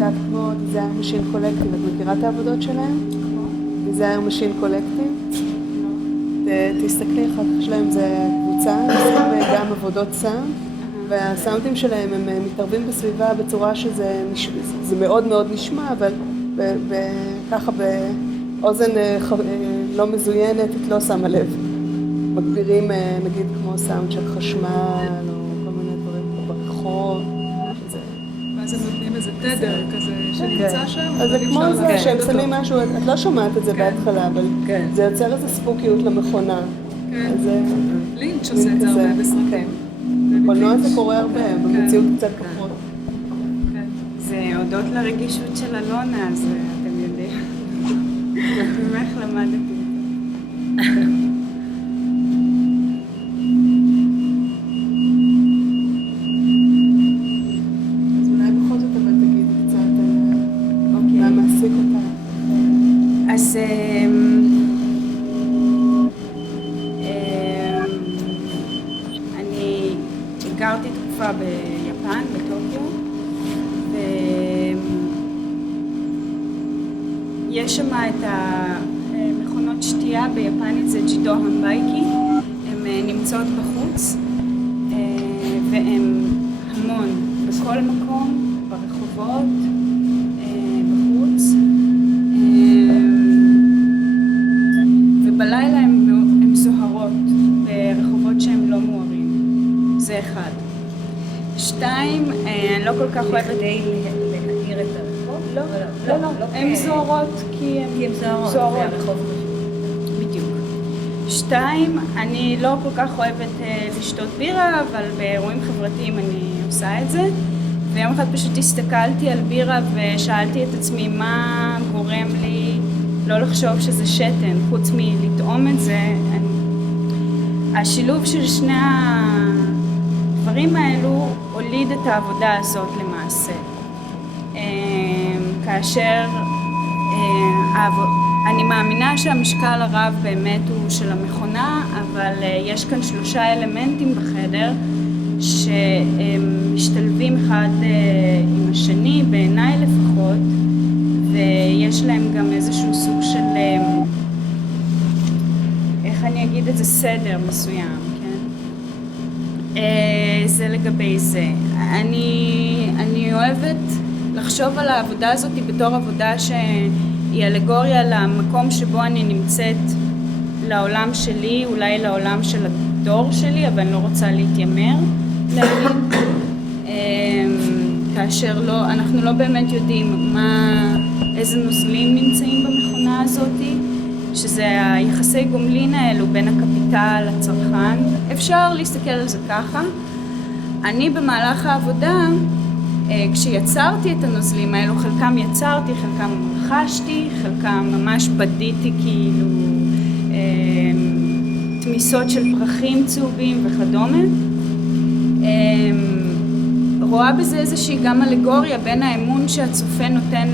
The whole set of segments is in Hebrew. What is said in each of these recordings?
קצת כמו Desire Machine Collective, את מכירה את העבודות שלהם? Desire Machine Collective? תסתכלי אחר כך שלהם, זה קבוצה, עושים גם עבודות סאונד, והסאונדים שלהם הם מתערבים בסביבה בצורה שזה מאוד מאוד נשמע, אבל ככה באוזן לא מזוינת, את לא שמה לב. מגבירים נגיד כמו סאונד של חשמל או כל מיני דברים כמו ברחוב. ואז הם נותנים איזה תדר כזה שנמצא שם. אז זה כמו זה שהם שמים משהו, את לא שומעת את זה בהתחלה, אבל זה יוצר איזו ספוקיות למכונה. לינץ' עושה את זה הרבה בסרטים. קולנוע זה קורה הרבה, במציאות קצת פחות. זה הודות לרגישות של אלונה, אז אתם יודעים. ממך למדתי את זה. אז אני גרתי תקופה ביפן, בטוקיו, ויש שם את המכונות שתייה, ביפנית זה ג'ידו המבייקי, הן נמצאות בחוץ והן המון בכל מקום, ברחובות, בחוץ. בלילה הן זוהרות ברחובות שהן לא מוארים, זה אחד. שתיים, אני לא כל כך אוהבת להכיר את הרחוב? לא, הן זוהרות כי הן זוהרות. בדיוק. שתיים, אני לא כל כך אוהבת לשתות בירה, אבל באירועים חברתיים אני עושה את זה. ויום אחד פשוט הסתכלתי על בירה ושאלתי את עצמי מה גורם לי לא לחשוב שזה שתן, חוץ מלטעום את זה. השילוב של שני הדברים האלו הוליד את העבודה הזאת למעשה. כאשר אני מאמינה שהמשקל הרב באמת הוא של המכונה, אבל יש כאן 3 אלמנטים בחדר שמשתלבים אחד עם השני, בעיניי לפחות, ויש להם גם איזשהו סוג של, איך אני אגיד את זה, סדר מסוים, כן? זה לגבי זה. אני אוהבת לחשוב על העבודה הזאת בתור עבודה שהיא אלגוריה למקום שבו אני נמצאת, לעולם שלי, אולי לעולם של הדור שלי, אבל אני לא רוצה להתיימר להגיד. כאשר אנחנו לא באמת יודעים איזה נוזלים נמצאים במכונה הזאת, שזה היחסי גומלין האלו בין הקפיטל לצרכן. אפשר להסתכל על זה ככה. אני במהלך העבודה, כשיצרתי את הנוזלים האלו, חלקם יצרתי, חלקם חשתי, חלקם ממש בדיתי כאילו תמיסות של פרחים צהובים וכדומה. רואה בזה איזושהי גם אלגוריה בין האמון שהצופה נותן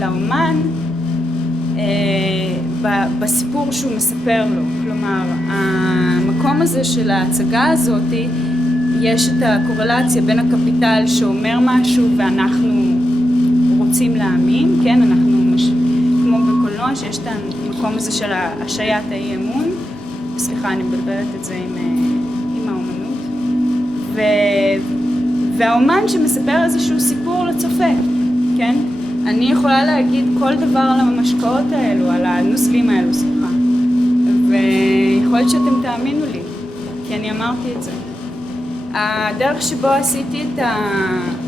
לאומן בסיפור שהוא מספר לו. כלומר, המקום הזה של ההצגה הזאת, יש את הקורלציה בין הקפיטל שאומר משהו ואנחנו רוצים להאמין, כן? אנחנו כמו בקולנוע שיש את המקום הזה של השעיית האי-אמון. סליחה, אני מבלבלת את זה עם האומנות. והאומן שמספר איזשהו סיפור לצופה, כן? אני יכולה להגיד כל דבר על המשקאות האלו, על הנוזלים האלו, סליחה. ויכול להיות שאתם תאמינו לי, כי אני אמרתי את זה. הדרך שבו עשיתי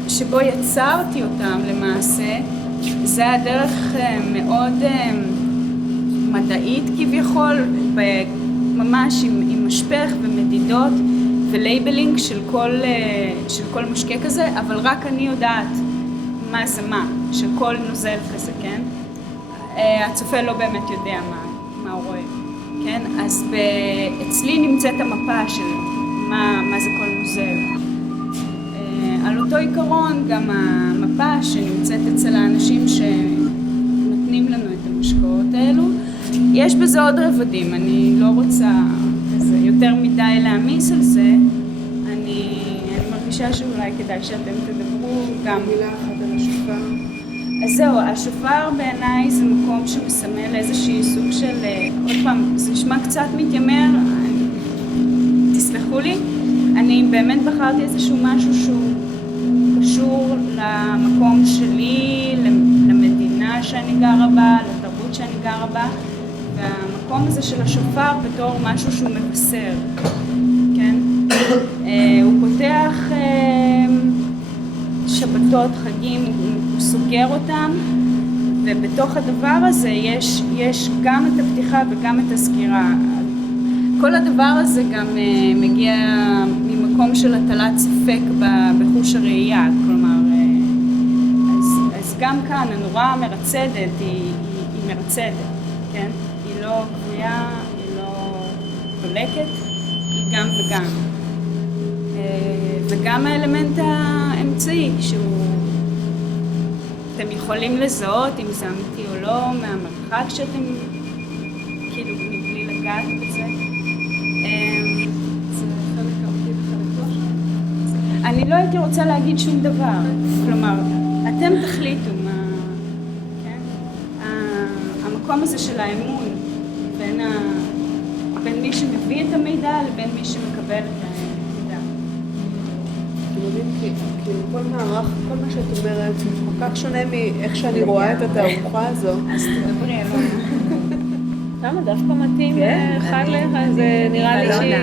שבו יצרתי אותם למעשה, זה הדרך מאוד מדעית כביכול, ממש עם משפך ומדידות ולייבלינג של כל משקה כזה, אבל רק אני יודעת מה זה מה, של כל נוזל כזה, כן? הצופה לא באמת יודע מה הוא רואה, כן? אז אצלי נמצאת המפה של מה זה כל נוזל. על אותו עיקרון גם המפה שנמצאת אצל האנשים שנותנים לנו את המשקאות האלו, יש בזה עוד רבדים, אני לא רוצה כזה יותר מדי להעמיס על זה, אני מרגישה שאולי כדאי שאתם תדברו גם מילה אחת על השופר. אז זהו, השופר בעיניי זה מקום שמסמל איזושהי סוג של, עוד פעם, זה נשמע קצת מתיימר, תסלחו לי, אני באמת בחרתי איזשהו משהו שהוא קשור למקום שלי, למדינה שאני גרה בה, לתרבות שאני גרה בה, והמקום הזה של השופר בתור משהו שהוא מבשר, כן? הוא פותח שבתות, חגים, הוא סוגר אותם, ובתוך הדבר הזה יש גם את הפתיחה וגם את הסגירה. כל הדבר הזה גם מגיע ממקום של הטלת ספק בחוש הראייה, כלומר, אז גם כאן הנורה המרצדת היא מרצדת, כן? היא לא קבויה, היא לא דולקת, היא גם וגם. וגם האלמנט האמצעי, שהוא, אתם יכולים לזהות אם זה אמיתי או לא, מהמרחק שאתם, כאילו, מבלי לגעת בזה. זה חלק אמיתי וחלק לא. אני לא הייתי רוצה להגיד שום דבר, כלומר, אתם תחליטו מה, כן? המקום הזה של האמון בין מי שמביא את המידע לבין מי שמקבל את המידע. כאילו כל מערך, כל מה שאת אומרת, כל כך שונה מאיך שאני רואה את התערוכה הזו. אז תדברי, אלונה. למה דווקא מתאים אחד לאחד, זה נראה לי שהיא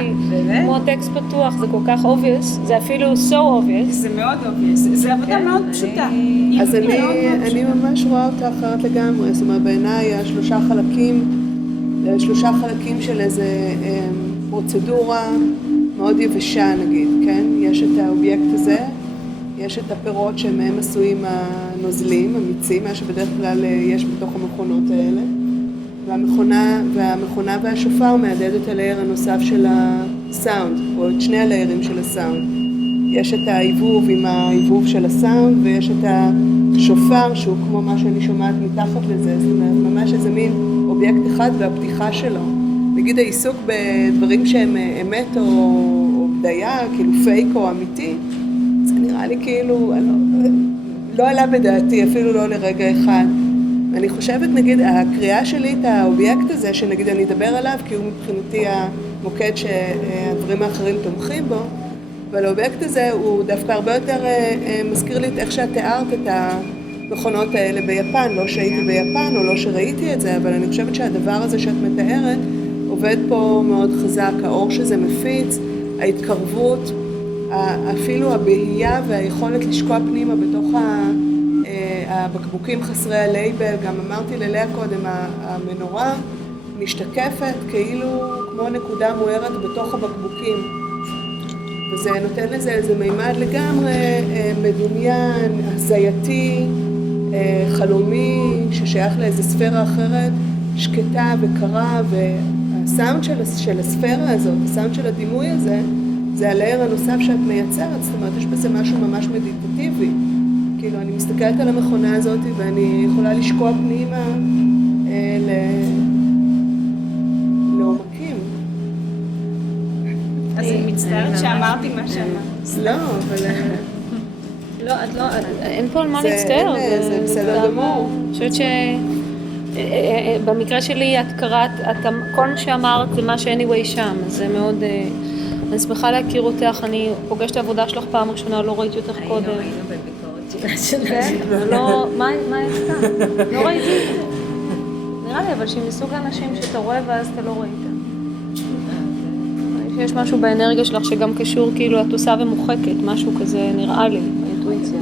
כמו טקסט פתוח, זה כל כך obvious, זה אפילו so obvious. זה מאוד obvious, זה עבודה מאוד פשוטה. אז אני ממש רואה אותה אחרת לגמרי, זאת אומרת בעיניי שלושה חלקים של איזה פרוצדורה מאוד יבשה נגיד, כן? יש את האובייקט הזה, יש את הפירות שמהם עשויים הנוזלים, המיצים, מה שבדרך כלל יש בתוך המכונות האלה. והמכונה והשופר מהדהד את הלייר הנוסף של הסאונד, או את שני הליירים של הסאונד. יש את העיבוב עם העיבוב של הסאונד, ויש את השופר שהוא כמו מה שאני שומעת מתחת לזה, זאת אומרת ממש איזה מין אובייקט אחד והפתיחה שלו. נגיד העיסוק בדברים שהם אמת או בדיה, כאילו פייק או אמיתי, זה נראה לי כאילו, לא עלה בדעתי, אפילו לא לרגע אחד. אני חושבת, נגיד, הקריאה שלי את האובייקט הזה, שנגיד אני אדבר עליו, כי הוא מבחינתי המוקד שהדברים האחרים תומכים בו, אבל האובייקט הזה הוא דווקא הרבה יותר מזכיר לי את איך שאת תיארת את המכונות האלה ביפן, לא שהייתי ביפן או לא שראיתי את זה, אבל אני חושבת שהדבר הזה שאת מתארת עובד פה מאוד חזק, האור שזה מפיץ, ההתקרבות, אפילו הבהייה והיכולת לשקוע פנימה בתוך הבקבוקים חסרי הלייבל, גם אמרתי ללאה קודם, המנורה משתקפת כאילו כמו נקודה מוארת בתוך הבקבוקים. וזה נותן לזה איזה מימד לגמרי מדומיין, הזייתי, חלומי, ששייך לאיזו ספירה אחרת, שקטה וקרה, והסאונד של הספירה הזאת, הסאונד של הדימוי הזה, זה הלייר הנוסף שאת מייצרת, זאת אומרת, יש בזה משהו ממש מדיטטיבי. כאילו, אני מסתכלת על המכונה הזאת ואני יכולה לשקוע פנימה לעומקים. אז אני מצטערת שאמרתי מה שאמרתי. לא, אבל... לא, את לא, אין פה על מה להצטער. זה בסדר גמור. אני חושבת שבמקרה שלי את קראת, כל מה שאמרת זה מה ש-anyway שם, אז זה מאוד... אני שמחה להכיר אותך, אני פוגשת העבודה שלך פעם ראשונה, לא ראיתי אותך קודם. היינו בביקורת שלה. לא, מה יצא? לא ראיתי את זה. נראה לי, אבל שהיא מסוג האנשים שאתה רואה ואז אתה לא ראית. יש משהו באנרגיה שלך שגם קשור, כאילו את עושה ומוחקת, משהו כזה נראה לי, באינטואיציה.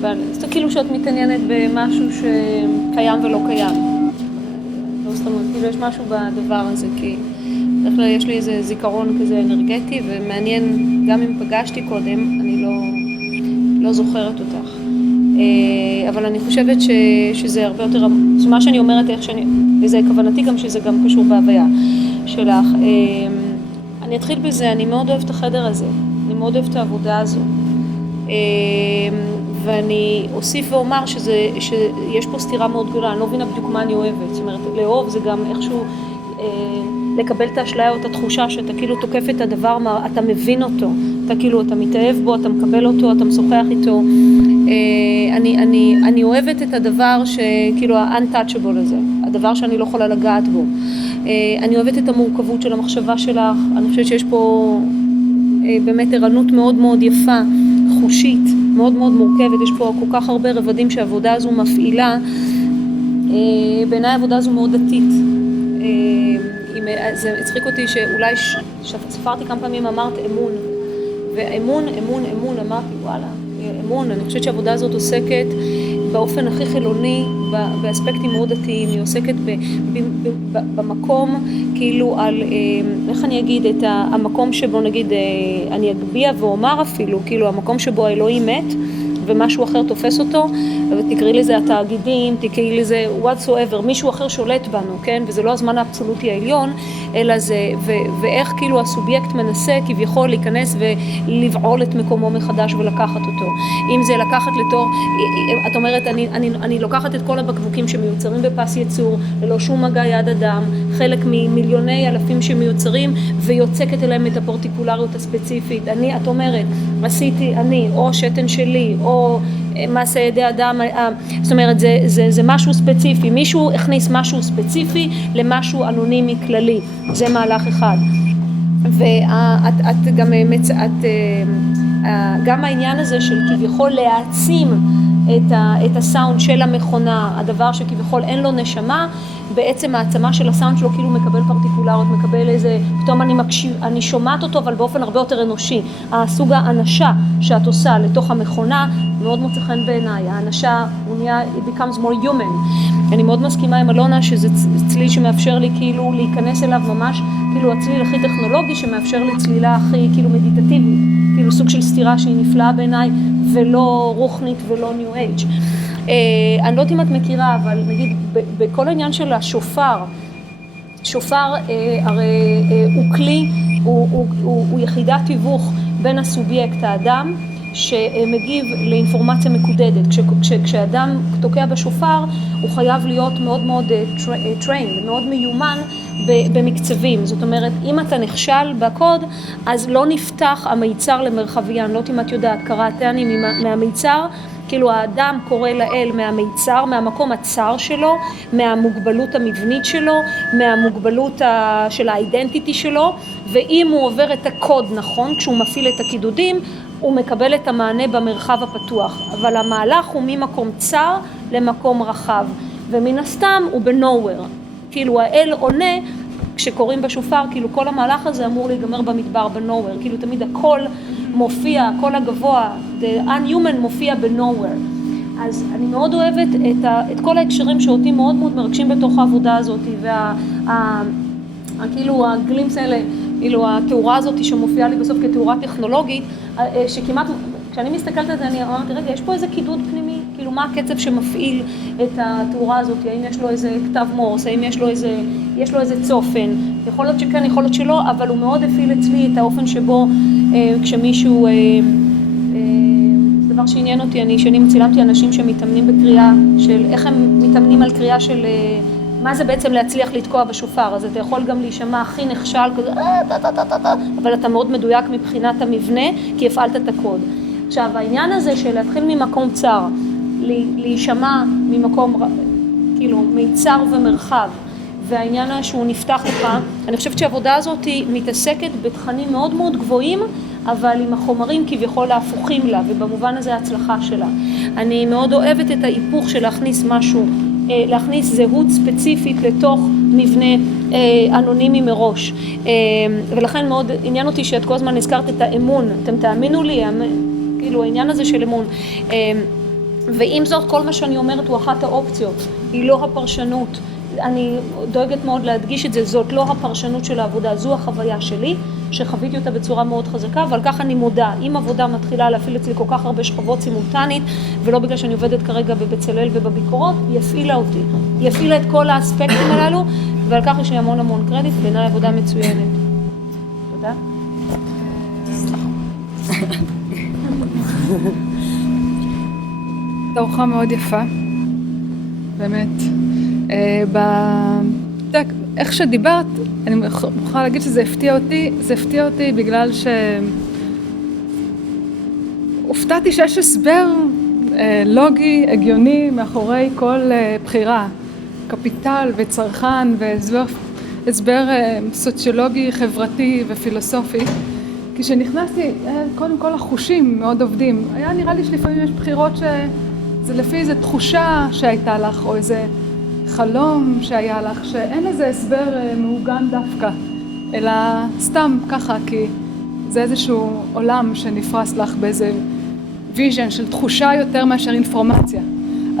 אבל זה כאילו שאת מתעניינת במשהו שקיים ולא קיים. לא זאת אומרת, כאילו יש משהו בדבר הזה, כי בדרך כלל יש לי איזה זיכרון כזה אנרגטי, ומעניין, גם אם פגשתי קודם, אני לא זוכרת אותך. אבל אני חושבת שזה הרבה יותר, מה שאני אומרת, וזה כוונתי גם שזה גם קשור בהוויה שלך. אני אתחיל בזה, אני מאוד אוהבת את החדר הזה, אני מאוד אוהבת את העבודה הזו. ואני אוסיף ואומר שיש פה סתירה מאוד גדולה, אני לא מבינה בדיוק מה אני אוהבת. זאת אומרת, לאהוב זה גם איכשהו לקבל את האשליה או את התחושה שאתה כאילו תוקף את הדבר, אתה מבין אותו, אתה כאילו, אתה מתאהב בו, אתה מקבל אותו, אתה משוחח איתו. אני אוהבת את הדבר שכאילו ה-untouchable הזה, הדבר שאני לא יכולה לגעת בו. אני אוהבת את המורכבות של המחשבה שלך, אני חושבת שיש פה באמת ערנות מאוד מאוד יפה, חושית, מאוד מאוד מורכבת, יש פה כל כך הרבה רבדים שהעבודה הזו מפעילה. בעיניי העבודה הזו מאוד דתית. זה הצחיק אותי שאולי ספרתי כמה פעמים אמרת אמון, ואמון, אמון, אמון, אמרתי וואלה, אמון, אני חושבת שהעבודה הזאת עוסקת באופן הכי חילוני, באספקטים מאוד דתיים, היא עוסקת במקום, כאילו על, איך אני אגיד, את המקום שבו נגיד, אני אגביע ואומר אפילו, כאילו המקום שבו האלוהים מת, ומשהו אחר תופס אותו, ותקראי לזה התאגידים, תקראי לזה whatsoever, מישהו אחר שולט בנו, כן? וזה לא הזמן האבסולוטי העליון, אלא זה, ואיך כאילו הסובייקט מנסה כביכול להיכנס ולבעול את מקומו מחדש ולקחת אותו. אם זה לקחת לתור, את אומרת, אני לוקחת את כל הבקבוקים שמיוצרים בפס ייצור, ללא שום מגע יד אדם, חלק ממיליוני אלפים שמיוצרים, ויוצקת אליהם את הפרטיקולריות הספציפית. את אומרת, עשיתי אני, או שתן שלי, או מעשה ידי אדם, זאת אומרת, זה משהו ספציפי, מישהו הכניס משהו ספציפי למשהו אנונימי כללי, זה מהלך אחד. ואת גם העניין הזה של כביכול להעצים את הסאונד של המכונה, הדבר שכביכול אין לו נשמה, בעצם העצמה של הסאונד שלו כאילו מקבל פרטיקולריות, מקבל איזה, פתאום אני שומעת אותו, אבל באופן הרבה יותר אנושי. הסוג האנשה שאת עושה לתוך המכונה, מאוד מוצא חן בעיניי. האנשה, הוא נהיה, it becomes more human. אני מאוד מסכימה עם אלונה שזה צליל שמאפשר לי כאילו להיכנס אליו ממש, כאילו הצליל הכי טכנולוגי שמאפשר לי צלילה הכי כאילו מדיטטיבית, כאילו סוג של סתירה שהיא נפלאה בעיניי, ולא רוחנית ולא ניו אייג'. אני לא יודעת אם את מכירה, אבל נגיד בכל העניין של השופר, שופר הרי הוא כלי, הוא יחידת תיווך בין הסובייקט, האדם, שמגיב לאינפורמציה מקודדת. כשאדם תוקע בשופר, הוא חייב להיות מאוד מאוד trained, מאוד מיומן במקצבים. זאת אומרת, אם אתה נכשל בקוד, אז לא נפתח המיצר למרחביה. אני לא יודעת אם את יודעת, קראתי אני מהמיצר, כאילו האדם קורא לאל מהמיצר, מהמקום הצר שלו, מהמוגבלות המבנית שלו, מהמוגבלות של האידנטיטי שלו, ואם הוא עובר את הקוד נכון, כשהוא מפעיל את הקידודים, הוא מקבל את המענה במרחב הפתוח. אבל המהלך הוא ממקום צר למקום רחב, ומן הסתם הוא ב-nowhere. כאילו האל עונה, כשקוראים בשופר, כאילו כל המהלך הזה אמור להיגמר במדבר ב-nowhere. כאילו תמיד הכל מופיע, הכל הגבוה, the unhuman מופיע ב-nowhere. אז אני מאוד אוהבת את כל ההקשרים שאותי מאוד מאוד מרגשים בתוך העבודה הזאת, כאילו הגלימס האלה, כאילו התאורה הזאת שמופיעה לי בסוף כתאורה טכנולוגית, שכמעט, כשאני מסתכלת על זה אני אמרתי, רגע, יש פה איזה קידוד פנימי, כאילו מה הקצב שמפעיל את התאורה הזאת, האם יש לו איזה כתב מורס, האם יש לו איזה צופן, יכול להיות שכן, יכול להיות שלא, אבל הוא מאוד הפעיל אצלי את האופן שבו כשמישהו, זה דבר שעניין אותי, שאני צילמתי אנשים שמתאמנים בקריאה, של איך הם מתאמנים על קריאה של מה זה בעצם להצליח לתקוע בשופר, אז אתה יכול גם להישמע הכי נכשל, כזה, אבל אתה מאוד מדויק מבחינת המבנה, כי הפעלת את הקוד. עכשיו, העניין הזה של להתחיל ממקום צר, להישמע ממקום, כאילו, מיצר ומרחב, והעניין שהוא נפתח לך, אני חושבת שהעבודה הזאת מתעסקת בתכנים מאוד מאוד גבוהים, אבל עם החומרים כביכול להפוכים לה, ובמובן הזה ההצלחה שלה. אני מאוד אוהבת את ההיפוך של להכניס משהו, להכניס זהות ספציפית לתוך מבנה אנונימי מראש. ולכן מאוד עניין אותי שאת כל הזמן הזכרת את האמון, אתם תאמינו לי, כאילו העניין הזה של אמון. ועם זאת, כל מה שאני אומרת הוא אחת האופציות, היא לא הפרשנות. אני דואגת מאוד להדגיש את זה, זאת לא הפרשנות של העבודה, זו החוויה שלי, שחוויתי אותה בצורה מאוד חזקה, ועל כך אני מודה. אם עבודה מתחילה להפעיל אצלי כל כך הרבה שכבות סימולטנית, ולא בגלל שאני עובדת כרגע בבצלאל ובביקורות, היא הפעילה אותי. היא הפעילה את כל האספקטים הללו, ועל כך יש לי המון המון קרדיט, בעיניי עבודה מצוינת. תודה. תערוכה מאוד יפה, באמת. איך שדיברת, אני יכולה להגיד שזה הפתיע אותי בגלל הופתעתי שיש הסבר לוגי, הגיוני, מאחורי כל בחירה. קפיטל וצרכן והסבר סוציולוגי, חברתי ופילוסופי. כשנכנסתי, קודם כל החושים מאוד עובדים. היה נראה לי שלפעמים יש בחירות שזה לפי איזו תחושה שהייתה לך, או איזה חלום שהיה לך, שאין לזה הסבר מעוגן דווקא, אלא סתם ככה, כי זה איזשהו עולם שנפרס לך באיזה ויז'ן של תחושה יותר מאשר אינפורמציה.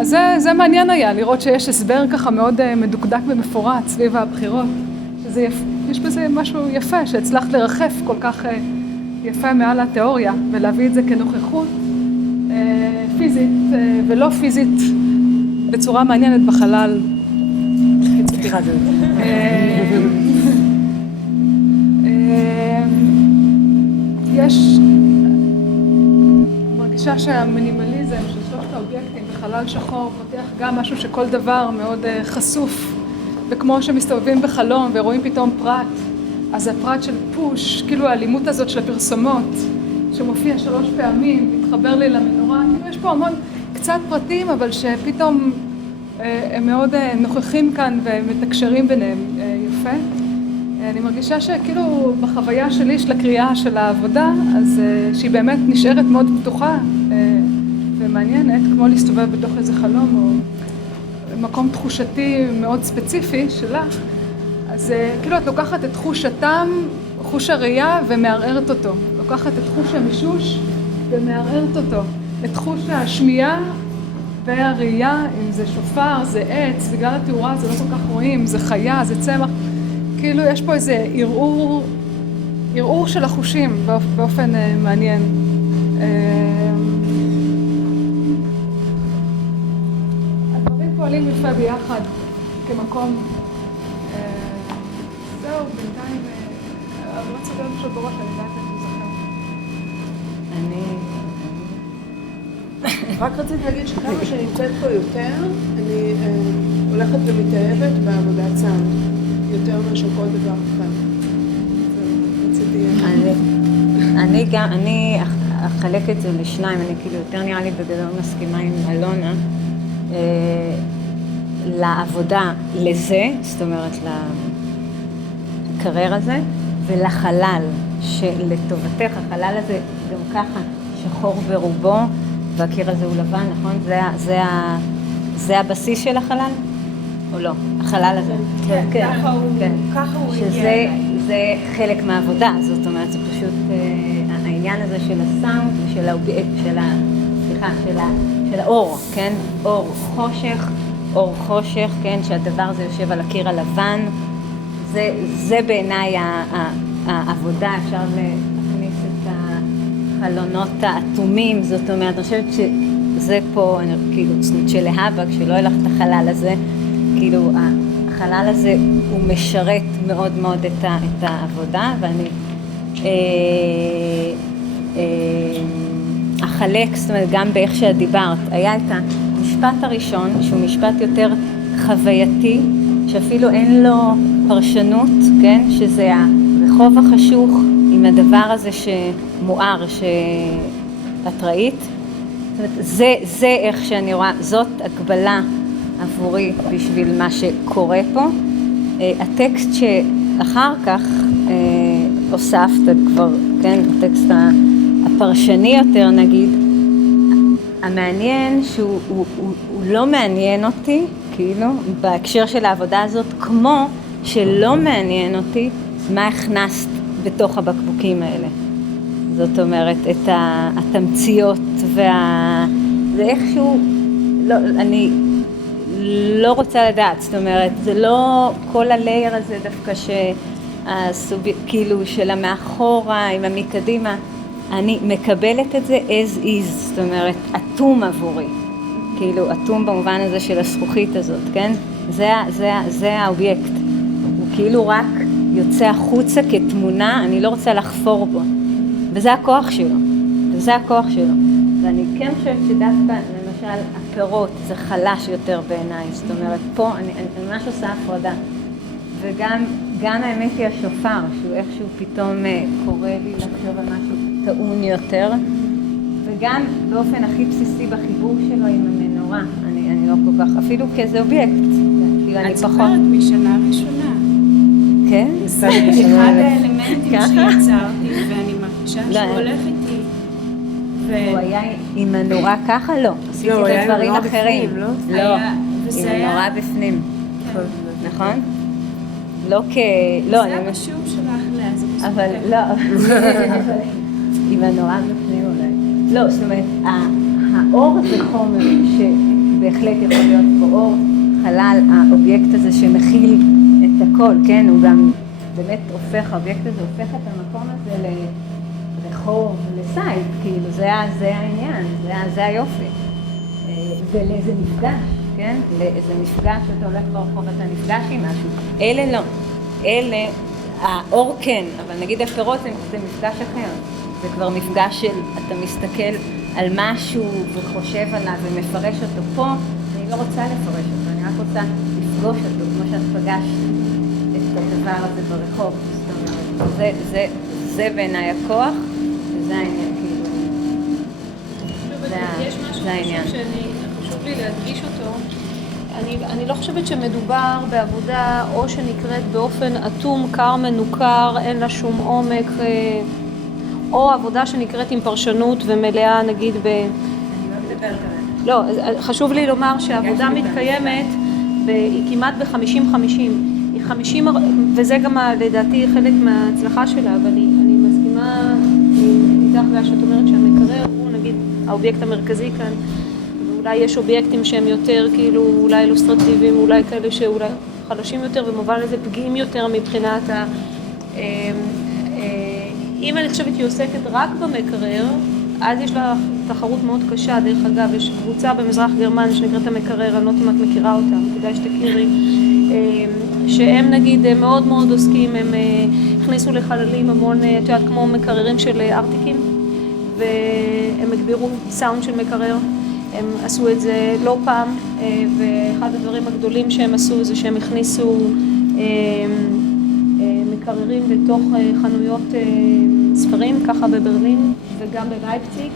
אז זה מעניין היה, לראות שיש הסבר ככה מאוד מדוקדק ומפורט סביב הבחירות, שזה יש בזה משהו יפה, שהצלחת לרחף כל כך יפה מעל התיאוריה, ולהביא את זה כנוכחות פיזית ולא פיזית, בצורה מעניינת בחלל. יש מרגישה שהמינימליזם של שלושת האובייקטים בחלל שחור פותח גם משהו שכל דבר מאוד חשוף, וכמו שמסתובבים בחלום ורואים פתאום פרט, אז הפרט של פוש, כאילו האלימות הזאת של הפרסומות שמופיע 3 פעמים, מתחבר לי למנורה, כאילו יש פה המון קצת פרטים אבל שפתאום הם מאוד נוכחים כאן ומתקשרים ביניהם יפה. אני מרגישה שכאילו בחוויה שלי של הקריאה של העבודה, אז שהיא באמת נשארת מאוד פתוחה ומעניינת, כמו להסתובב בתוך איזה חלום או מקום תחושתי מאוד ספציפי שלך, אז כאילו את לוקחת את חוש הטעם, חוש הראייה ומערערת אותו, לוקחת את חוש המישוש ומערערת אותו, את חוש השמיעה והראייה, אם זה שופר, זה עץ, בגלל התאורה זה לא כל כך רואים, זה חיה, זה צמח, כאילו יש פה איזה ערעור של החושים באופן מעניין. הדברים פועלים יפה ביחד כמקום. זהו, בינתיים, אבל לא צודק פשוט בראש, אני יודעת איך לזכר. רק רציתי להגיד שכמה שאני נמצאת פה יותר, אני הולכת ומתאהבת בעבודת סאונד. יותר מאשר כל דבר אחר. אני אחלק את זה לשניים, אני כאילו יותר נראה לי בגדול מסכימה עם אלונה לעבודה לזה, זאת אומרת לקריירה הזה, ולחלל שלטובתך, החלל הזה גם ככה שחור ברובו, והקיר הזה הוא לבן, נכון? זה הבסיס של החלל? או לא? החלל הזה. כן, ככה הוא הגיע. שזה חלק מהעבודה, זאת אומרת, זה פשוט העניין הזה של הסאונד ושל של האור, כן? אור חושך, כן? שהדבר הזה יושב על הקיר הלבן, זה בעיניי העבודה, אפשר להכניס את החלונות האטומים, זאת אומרת, אני חושבת שזה פה, כאילו, של להבא, כשלא ילך את החלל הזה, כאילו החלל הזה הוא משרת מאוד מאוד את העבודה, ואני החלק, זאת אומרת, גם באיך שאת דיברת, היה את המשפט הראשון שהוא משפט יותר חווייתי, שאפילו אין לו פרשנות, כן? שזה הרחוב החשוך עם הדבר הזה שמואר שאת ראית. זאת אומרת, זה איך שאני רואה, זאת הגבלה עבורי בשביל מה שקורה פה. הטקסט שאחר כך הוספת כבר, כן, הטקסט הפרשני יותר נגיד, המעניין שהוא לא מעניין אותי, כאילו, בהקשר של העבודה הזאת, כמו שלא מעניין אותי מה הכנסת בתוך הבקבוקים האלה. זאת אומרת, את התמציות זה איכשהו, לא, אני לא רוצה לדעת, זאת אומרת, זה לא כל הלייר הזה דווקא כאילו של המאחורה עם המקדימה, אני מקבלת את זה as is, זאת אומרת, אטום עבורי, כאילו אטום במובן הזה של הזכוכית הזאת, כן? זה האובייקט, הוא כאילו רק יוצא החוצה כתמונה, אני לא רוצה לחפור בו, וזה הכוח שלו, ואני כן חושבת שדווקא, למשל, הפירות זה חלש יותר בעיניי, זאת אומרת, פה אני ממש עושה הפרדה, וגם האמת היא השופר, שהוא איכשהו פתאום קורא לי לחשוב על משהו טעון יותר, גם באופן הכי בסיסי בחיבור שלו עם המנורה, אני לא כל כך, אפילו כאיזה אובייקט, כאילו אני את פחות. זוכרת משנה ראשונה. כן? אחד האלמנטים שיצרתי, ואני מרגישה שהוא הולך איתי. הוא היה עם הנורה ככה? לא. עשיתי את הדברים אחרים. לא, עם הנורה בפנים. נכון? לא לא, זה המשוב שלך לזה. אבל לא, עם הנורה בפנים אולי. לא, זאת אומרת, האור זה חומר שבהחלט יכול להיות פה אור, חלל, האובייקט הזה שמכיל את הכל, כן? הוא גם באמת הופך, האובייקט הזה הופך את המקום הזה לרחוב, לסייט, כאילו, זה העניין, זה היופי. ולאיזה מפגש, כן? לאיזה מפגש שאתה הולך ברחוב ואתה נפגש עם משהו. אלה לא. אלה, האור כן, אבל נגיד הפירות זה מפגש אחר. זה כבר מפגש של, אתה מסתכל על משהו וחושב עליו ומפרש אותו פה, אני לא רוצה לפרש אותו, אני רק רוצה לפגוש אותו, כמו שאת פגשת את הדבר הזה ברחוב. זאת אומרת, זה בעיניי הכוח, וזה העניין, כאילו. יש משהו זה העניין. חשוב לי להדגיש אותו. אני לא חושבת שמדובר בעבודה או שנקראת באופן אטום, קר, מנוכר, אין לה שום עומק, או עבודה שנקראת עם פרשנות ומלאה, נגיד אני לא מדברת עליהם. לא, חשוב לי לומר שהעבודה מתקיימת, היא כמעט ב-50-50. היא 50, וזה גם לדעתי חלק מההצלחה שלה, אבל אני מסכימה איתך שאת אומרת שהמקרר הוא נגיד האובייקט המרכזי כאן, ואולי יש אובייקטים שהם יותר כאילו אולי אילוסטרטיביים, אולי כאלה שאולי חלשים יותר ומובן לזה פגיעים יותר מבחינת אם אני חושבת שהיא עוסקת רק במקרר, אז יש לה תחרות מאוד קשה. דרך אגב, יש קבוצה במזרח גרמניה שנקראת המקרר, אני לא יודעת אם את מכירה אותם, כדאי שתכירי, שהם נגיד מאוד מאוד עוסקים, הם הכניסו לחללים המון, את יודעת, כמו מקררים של ארטיקים, והם הגבירו סאונד של מקרר, הם עשו את זה לא פעם, ואחד הדברים הגדולים שהם עשו זה שהם הכניסו מקררים בתוך חנויות ספרים, ככה בברלין וגם בלייפציג,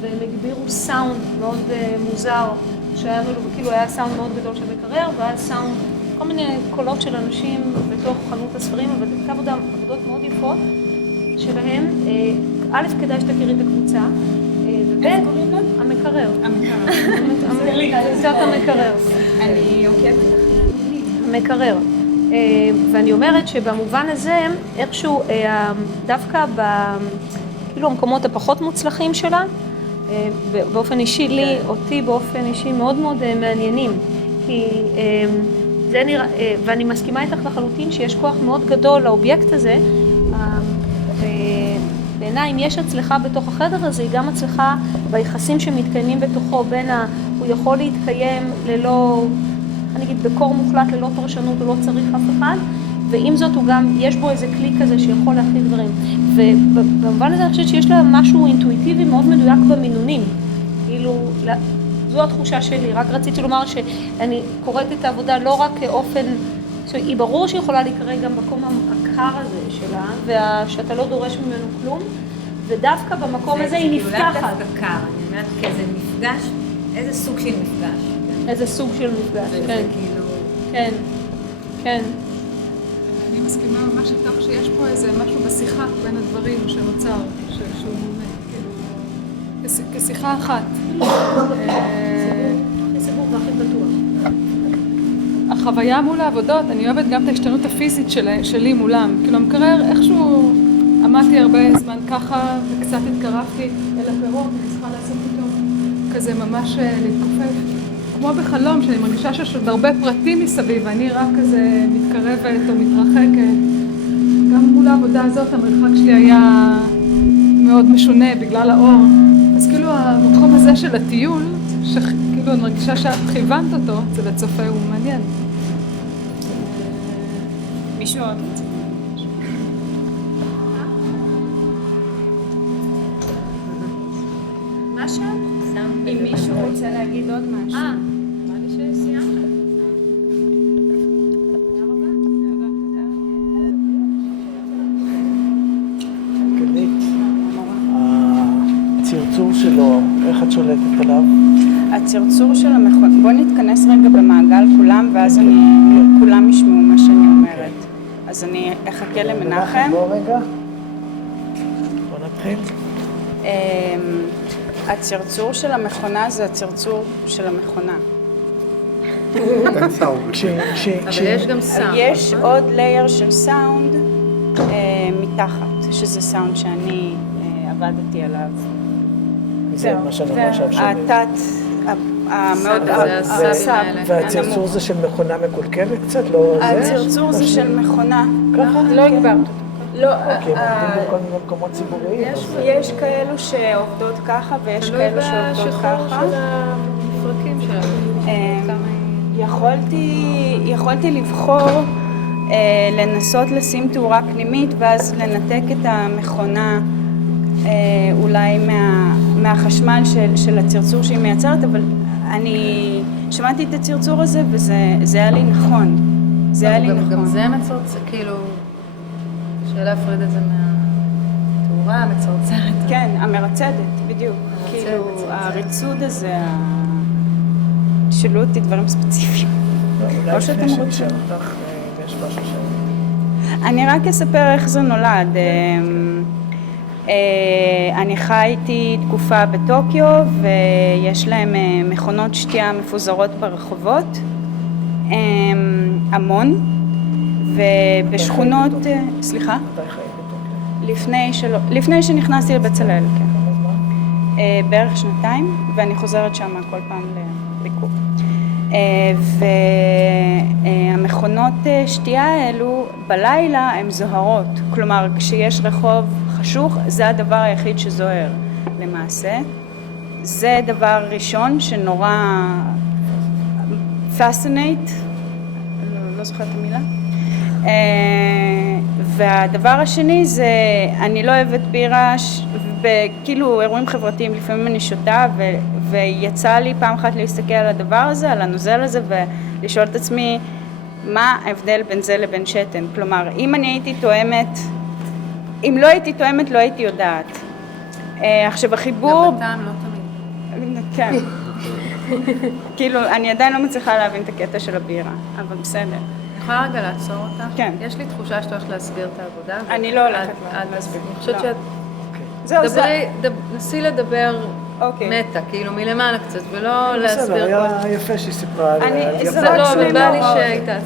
והם הגבירו סאונד מאוד מוזר, שהיה כאילו היה סאונד מאוד גדול של מקרר, והיה סאונד, כל מיני קולות של אנשים בתוך חנות הספרים, אבל זה עבודות מאוד יפות שלהם. א', כדאי שתכירי את הקבוצה, וב', המקרר. זאת המקרר. אני עוקבת אחרי המקרר. ואני אומרת שבמובן הזה, איכשהו, דווקא כאילו המקומות הפחות מוצלחים שלה, באופן אישי לי, אותי באופן אישי מאוד מאוד מעניינים, כי זה נראה, ואני מסכימה איתך לחלוטין שיש כוח מאוד גדול לאובייקט הזה, בעיניי אם יש הצלחה בתוך החדר הזה, היא גם הצלחה ביחסים שמתקיימים בתוכו, הוא יכול להתקיים ללא, אני אגיד, בקור מוחלט, ללא פרשנות, הוא לא צריך אף אחד, ועם זאת הוא גם, יש בו איזה כלי כזה שיכול להכיל דברים. ובמובן הזה אני חושבת שיש לה משהו אינטואיטיבי מאוד מדויק במינונים. כאילו, זו התחושה שלי, רק רציתי לומר שאני קוראת את העבודה לא רק כאופן, היא ברור שיכולה להיקרא גם במקום הקר הזה שלה, ושאתה לא דורש ממנו כלום, ודווקא במקום הזה היא נפתחת. זה כאילו דווקא קר, אני אומרת כאיזה מפגש, איזה סוג של מפגש. איזה סוג של מפגש, כן. כאילו... כן, כן. אני מסכימה ממש איתך שיש פה איזה משהו בשיחה בין הדברים שנוצר, שהוא כאילו כשיחה אחת. הכי סגור והכי בטוח. החוויה מול העבודות, אני אוהבת גם את ההשתנות הפיזית שלי מולם. כאילו המקרר, איכשהו עמדתי הרבה זמן ככה וקצת התקרבתי אל הפירות, אני צריכה לעשות איתו כזה ממש להתכופף. כמו בחלום, שאני מרגישה שיש עוד הרבה פרטים מסביב, ואני רק כזה מתקרבת או מתרחקת. גם מול העבודה הזאת המרחק שלי היה מאוד משונה בגלל האור. אז כאילו המקום הזה של הטיול, שכאילו אני מרגישה שאת כיוונת אותו, אצל הצופה הוא מעניין. מישהו עוד רוצה. מה שם? אם מישהו רוצה להגיד עוד משהו. נראה לי שסיימת. גלית, הצרצור של שלו, איך את שולטת עליו? הצרצור של המכונה, בואו נתכנס רגע במעגל כולם, ואז כולם ישמעו מה שאני אומרת. אז אני אחכה למנחם. בוא רגע. בוא נתחיל. הצרצור של המכונה זה הצרצור של המכונה. אבל יש גם סאונד. יש עוד לייר של סאונד מתחת, שזה סאונד שאני עבדתי עליו. זה מה שאנחנו עכשיו שומעים. התת, המאוד הסאב. והצרצור זה של מכונה מקולקלת קצת? לא זה? הצרצור זה של מכונה. ככה? לא הגברת אותו. לא, אוקיי, עובדים בכל מיני מקומות ציבוריים. יש כאלו שעובדות ככה ויש כאלו שעובדות ככה. של המפרקים שלנו. יכולתי לבחור לנסות לשים תאורה פנימית ואז לנתק את המכונה אולי מהחשמל של הצרצור שהיא מייצרת, אבל אני שמעתי את הצרצור הזה וזה היה לי נכון. זה היה לי נכון. גם זה מצרצר, כאילו, קשה להפריד את זה מהתאורה המצרצרת. כן, המרצדת, בדיוק. כאילו, הריצוד הזה, תשאלו אותי דברים ספציפיים. אולי לפני שנשאר אותך, יש משהו אני רק אספר איך זה נולד. אני חייתי תקופה בטוקיו ויש להם מכונות שתייה מפוזרות ברחובות, המון, ובשכונות, סליחה? מתי חיית בטוקיו? לפני שנכנסתי לבצלאל, כן. בערך 2 ואני חוזרת שם כל פעם לביקור. והמכונות שתייה האלו בלילה הן זוהרות, כלומר כשיש רחוב חשוך זה הדבר היחיד שזוהר למעשה. זה דבר ראשון שנורא fascinate, לא זוכרת את המילה. והדבר השני זה, אני לא אוהבת בירה, וכאילו אירועים חברתיים לפעמים אני שותה, ויצא לי פעם אחת להסתכל על הדבר הזה, על הנוזל הזה, ולשאול את עצמי מה ההבדל בין זה לבין שתן. כלומר, אם אני הייתי תואמת, אם לא הייתי תואמת לא הייתי יודעת. עכשיו החיבור... גם בטעם לא תמיד. כן. כאילו, אני עדיין לא מצליחה להבין את הקטע של הבירה, אבל בסדר. אני יכולה רגע לעצור אותך? כן. יש לי תחושה שאתה הולכת להסביר את העבודה. אני לא הולכת להסביר. אני חושבת שאת... זהו, נסי לדבר מטה, כאילו מלמעלה קצת, ולא להסביר. בסדר, היה יפה שהיא סיפרה על זה יפה. לא, שני אבל בא לי מאורעות. שהייתה.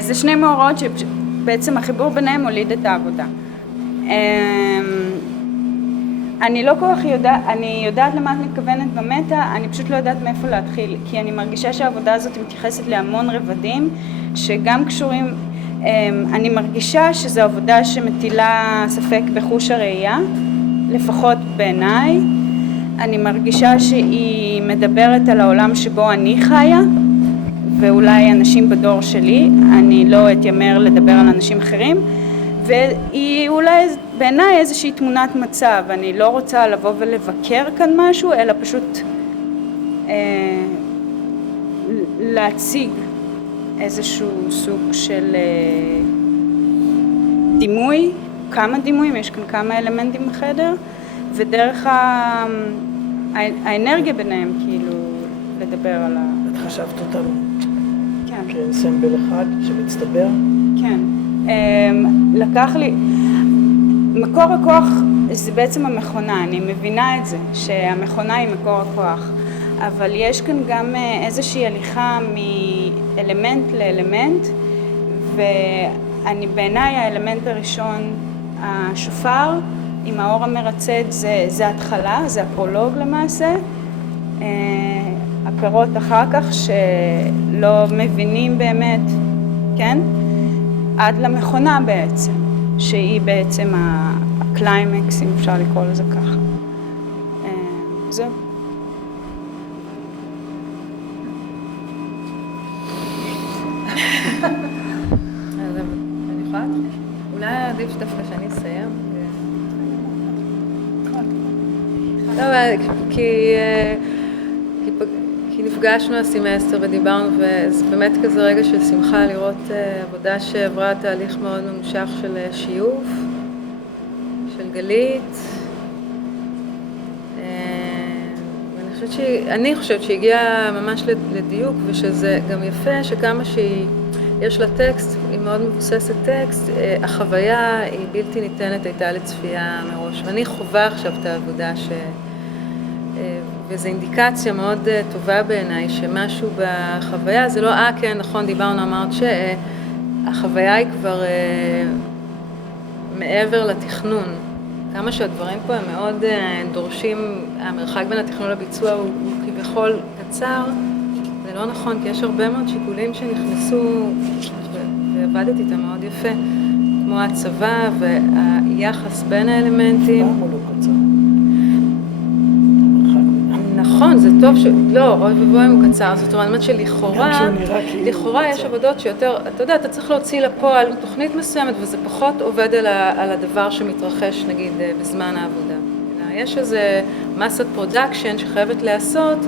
זה שני מאורעות שבעצם החיבור ביניהם הוליד את העבודה. אני לא כל כך יודעת, אני יודעת למה את מתכוונת במטה, אני פשוט לא יודעת מאיפה להתחיל, כי אני מרגישה שהעבודה הזאת מתייחסת להמון רבדים, שגם קשורים, אני מרגישה שזו עבודה שמטילה ספק בחוש הראייה, לפחות בעיניי. אני מרגישה שהיא מדברת על העולם שבו אני חיה, ואולי אנשים בדור שלי, אני לא אתיימר לדבר על אנשים אחרים, והיא אולי בעיניי איזושהי תמונת מצב. אני לא רוצה לבוא ולבקר כאן משהו, אלא פשוט להציג איזשהו סוג של דימוי, כמה דימויים, יש כאן כמה אלמנטים בחדר, ודרך האנרגיה ביניהם כאילו לדבר על את חשבת אותם כן. כאנסמבל אחד שמצטבר? כן. לקח לי, מקור הכוח זה בעצם המכונה, אני מבינה את זה, שהמכונה היא מקור הכוח, אבל יש כאן גם איזושהי הליכה מאלמנט לאלמנט, ואני בעיניי האלמנט הראשון, השופר עם האור המרצד, זה התחלה, זה הפרולוג למעשה, הפירות אחר כך שלא מבינים באמת, כן? עד למכונה בעצם, שהיא בעצם הקליימקס, אם אפשר לקרוא לזה ככה. זהו. אז אני יכולה? אולי עדיף שדווקא שאני אסיים. לא, כי נפגשנו הסמסטר ודיברנו, וזה באמת כזה רגע של שמחה לראות עבודה שעברה תהליך מאוד ממושך של שיוף, של גלית, אני חושבת שהיא הגיעה ממש לדיוק, ושזה גם יפה שכמה יש לה טקסט, היא מאוד מבוססת טקסט, החוויה היא בלתי ניתנת הייתה לצפייה מראש, ואני חווה עכשיו את העבודה וזו אינדיקציה מאוד טובה בעיניי, שמשהו בחוויה, זה לא, כן, נכון, דיברנו, אמרת שהחוויה היא כבר מעבר לתכנון. כמה שהדברים פה הם מאוד דורשים, המרחק בין התכנון לביצוע הוא כביכול קצר, זה לא נכון, כי יש הרבה מאוד שיקולים שנכנסו, ועבדתי איתם מאוד יפה, כמו הצבא והיחס בין האלמנטים. הוא לא קצר. נכון, זה טוב לא, אוי ובואי הוא קצר, זאת אומרת שלכאורה, לכאורה יש עבודות שיותר, אתה יודע, אתה צריך להוציא לפועל תוכנית מסוימת, וזה פחות עובד על הדבר שמתרחש, נגיד, בזמן העבודה. יש איזה מסת פרודקשן שחייבת להיעשות,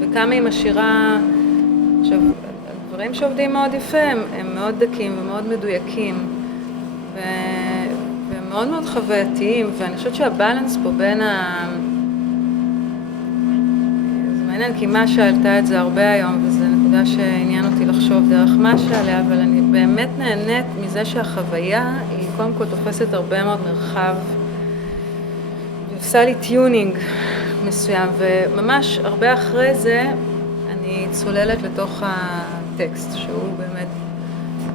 וכמה היא משאירה, עכשיו, הדברים שעובדים מאוד יפה, הם מאוד דקים ומאוד מדויקים, והם מאוד מאוד חווייתיים, ואני חושבת שהבלנס פה בין מעניין, כי משה העלתה את זה הרבה היום, וזו נקודה שעניין אותי לחשוב דרך משה עליה, אבל אני באמת נהנית מזה שהחוויה היא קודם כל תופסת הרבה מאוד מרחב, ועושה לי טיונינג מסוים, וממש הרבה אחרי זה אני צוללת לתוך הטקסט, שהוא באמת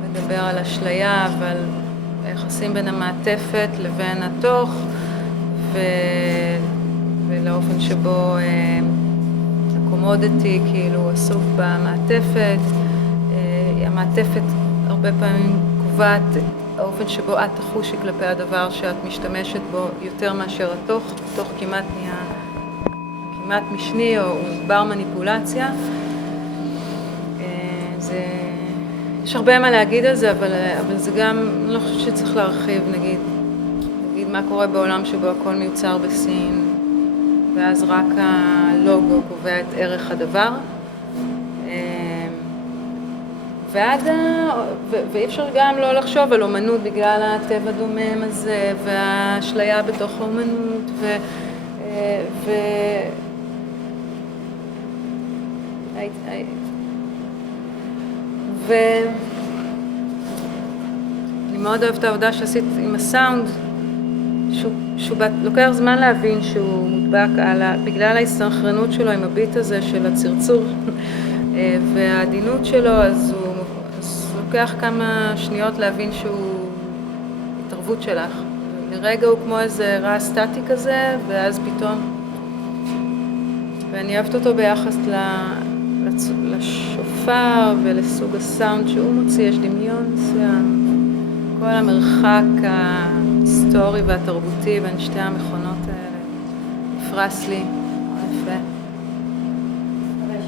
מדבר על אשליה ועל היחסים בין המעטפת לבין התוך, ולאופן שבו קומודיטי, כאילו אסוף במעטפת, המעטפת הרבה פעמים קובעת האופן שבו את תחושי כלפי הדבר שאת משתמשת בו יותר מאשר התוך כמעט נהיה כמעט משני או בר מניפולציה. יש הרבה מה להגיד על זה, אבל זה גם, אני לא חושבת שצריך להרחיב, נגיד מה קורה בעולם שבו הכל מיוצר בסין, ואז רק הלוגו קובע את ערך הדבר. ואי אפשר גם לא לחשוב על אומנות בגלל הטבע דומם הזה, והאשליה בתוך האומנות, אני מאוד אוהבת את העבודה שעשית עם הסאונד, שהוא לוקח זמן להבין שהוא מודבק בגלל ההסתנכרנות שלו עם הביט הזה של הצרצור והעדינות שלו, אז הוא לוקח כמה שניות להבין שהוא התערבות שלך. לרגע הוא כמו איזה רע סטטי כזה, ואז פתאום, ואני אוהבת אותו ביחס לשופר ולסוג הסאונד שהוא מוציא, יש דמיון מסוים. כל המרחק ההיסטורי והתרבותי בין שתי המכונות האלה נפרס לי, יפה. יש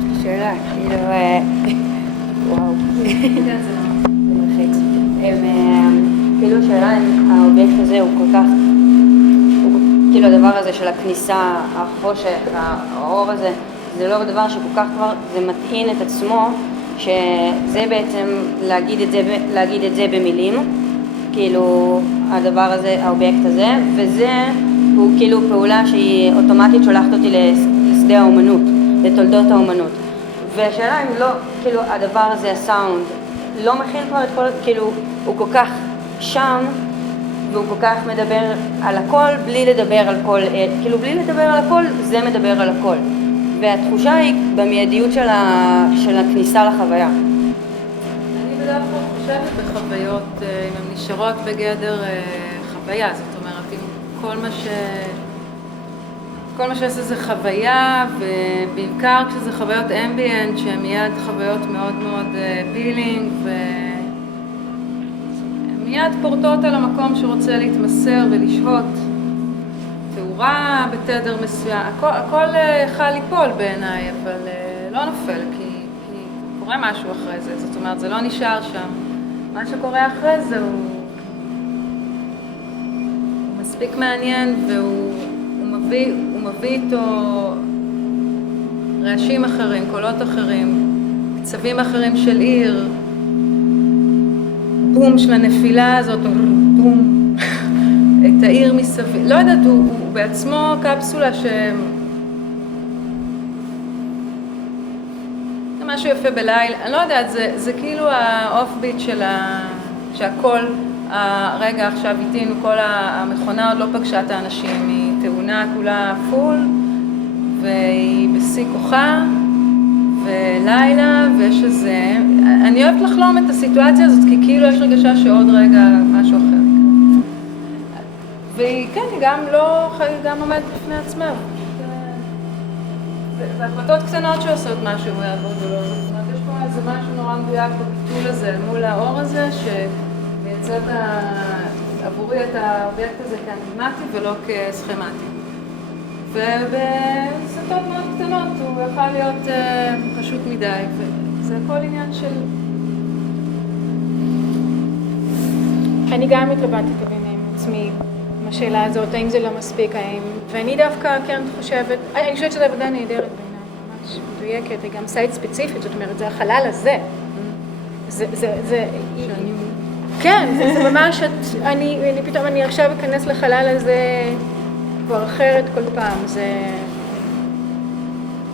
לי שאלה, כאילו, וואו, זה מלחיץ. כאילו שאלה אם האובייקט הזה הוא כל כך, כאילו הדבר הזה של הכניסה, החושך, האור הזה, זה לא דבר שכל כך כבר, זה מטעין את עצמו, שזה בעצם להגיד את זה במילים, כאילו הדבר הזה, האובייקט הזה, וזה הוא כאילו פעולה שהיא אוטומטית שולחת אותי לשדה האומנות, לתולדות האומנות. והשאלה אם לא, כאילו הדבר הזה, הסאונד, לא מכיל כבר את כל, כאילו הוא כל כך שם, והוא כל כך מדבר על הכל בלי לדבר על כל, כאילו בלי לדבר על הכל, זה מדבר על הכל. והתחושה היא במיידיות של הכניסה לחוויה. אני בדרך כלל חושבת בחוויות, אם הן נשארות בגדר חוויה, זאת אומרת, אם כל מה שעושה זה חוויה, ובעיקר כשזה חוויות אמביאנט, שהן מיד חוויות מאוד מאוד פילינג, מיד פורטות על המקום שרוצה להתמסר ולשהות. תאורה בתדר מסוים, הכל יכול ליפול בעיניי, אבל לא נופל, כי קורה משהו אחרי זה, זאת אומרת, זה לא נשאר שם. מה שקורה אחרי זה הוא מספיק מעניין, והוא מביא איתו רעשים אחרים, קולות אחרים, קצבים אחרים של עיר, בום של הנפילה הזאת, בום, העיר מסביב, לא יודעת, הוא בעצמו קפסולה זה משהו יפה בלילה, אני לא יודעת, זה כאילו האוף ביט שהכל, רגע עכשיו איתנו, כל המכונה עוד לא פגשה את האנשים, היא תאונה כולה פול, והיא בשיא כוחה, ולילה, ויש איזה, אני אוהבת לחלום את הסיטואציה הזאת, כי כאילו יש רגשה שעוד רגע משהו אחר. וכן, היא גם לא, גם עומדת בפני עצמה. זה החלטות קטנות שעושות משהו מאוד גדול. זאת אומרת, יש פה איזה משהו נורא מדויק בביטול הזה, מול האור הזה, שמייצר עבורי את האובייקט הזה כאנימטי ולא כסכמטי. ובסרטות מאוד קטנות הוא יכול להיות פשוט מדי, וזה הכל עניין של... אני גם מתלבטת עם עצמי עם השאלה הזאת, האם זה לא מספיק, ואני דווקא כן חושבת, אני חושבת שזו עבודה נהדרת בעיניי, ממש מדויקת, היא גם סייט ספציפית, זאת אומרת, זה החלל הזה. כן, זה ממש, פתאום אני עכשיו אכנס לחלל הזה כבר אחרת כל פעם,